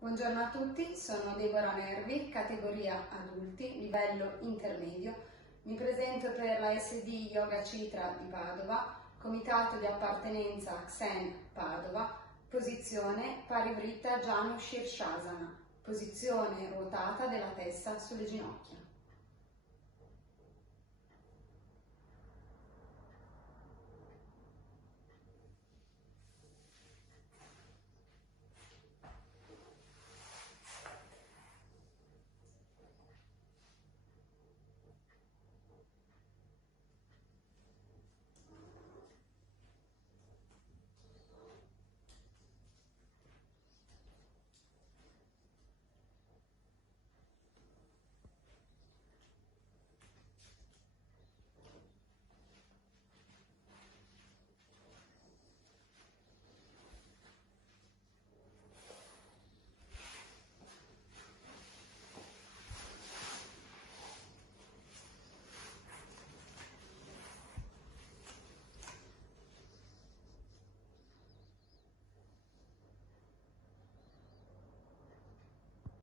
Buongiorno a tutti, sono Deborah Nervi, categoria adulti, livello intermedio. Mi presento per la SD Yoga Citra di Padova, comitato di appartenenza Xen Padova, posizione Parivrtta Janu Shirshasana, posizione ruotata della testa sulle ginocchia.